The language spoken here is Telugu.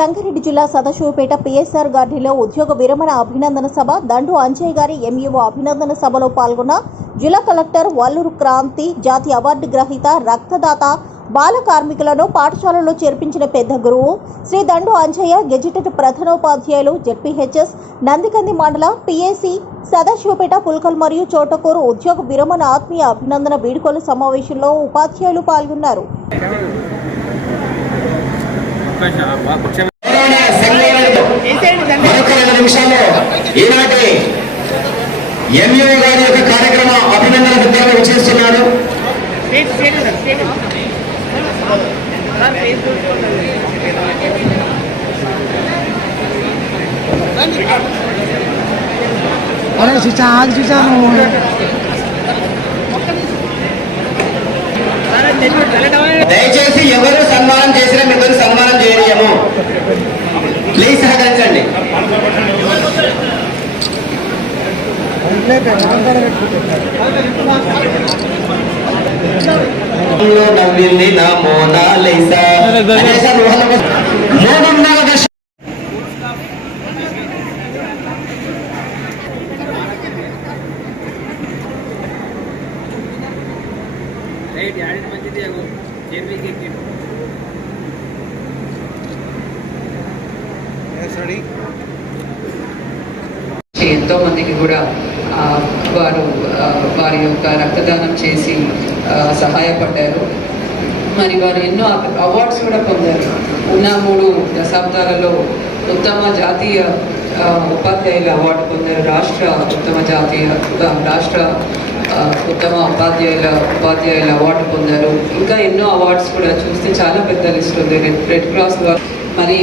సంగారెడ్డి జిల్లా సదాశివపేట పిఎస్ఆర్ గార్డెన్లో ఉద్యోగ విరమణ అభినందన సభ దండు అంజయ్ గారి ఎంఈఓ అభినందన సభలో పాల్గొన్న జిల్లా కలెక్టర్ వల్లూరు క్రాంతి జాతీయ అవార్డు గ్రహీత రక్తదాత బాల కార్మికులను పాఠశాలలో చేర్పించిన పెద్ద గురువు శ్రీ దండు అంజయ్య గెజిటెడ్ ప్రధానోపాధ్యాయులు జెడ్పీహెచ్ఎస్ నందికంది మండల పిఏసి సదాశివపేట పుల్కల్ మరియు చోటకూరు ఉద్యోగ విరమణ ఆత్మీయ అభినందన వీడుకోలు సమావేశంలో ఉపాధ్యాయులు పాల్గొన్నారు. నిమిషాల్లో ఈనాటి ఎంఈఓ గారి యొక్క కార్యక్రమ అభినందన చూసా ఆగి చూసాను దయచేసి మూడున్నర దశ రైట్ యాడిది మంచిది అగో చేతికి ఎంతో మందికి కూడా వారు వారి యొక్క రక్తదానం చేసి సహాయపడ్డారు. మరి వారు ఎన్నో అవార్డ్స్ కూడా పొందారు. ఉన్న మూడు దశాబ్దాలలో ఉత్తమ జాతీయ ఉపాధ్యాయుల అవార్డు పొందారు. రాష్ట్ర ఉత్తమ జాతీయ రాష్ట్ర ఉత్తమ ఉపాధ్యాయుల ఉపాధ్యాయుల అవార్డు పొందారు. ఇంకా ఎన్నో అవార్డ్స్ కూడా చూస్తే చాలా పెద్ద లిస్ట్ ఉంది. రెడ్ రెడ్ క్రాస్ ద్వారా. మరి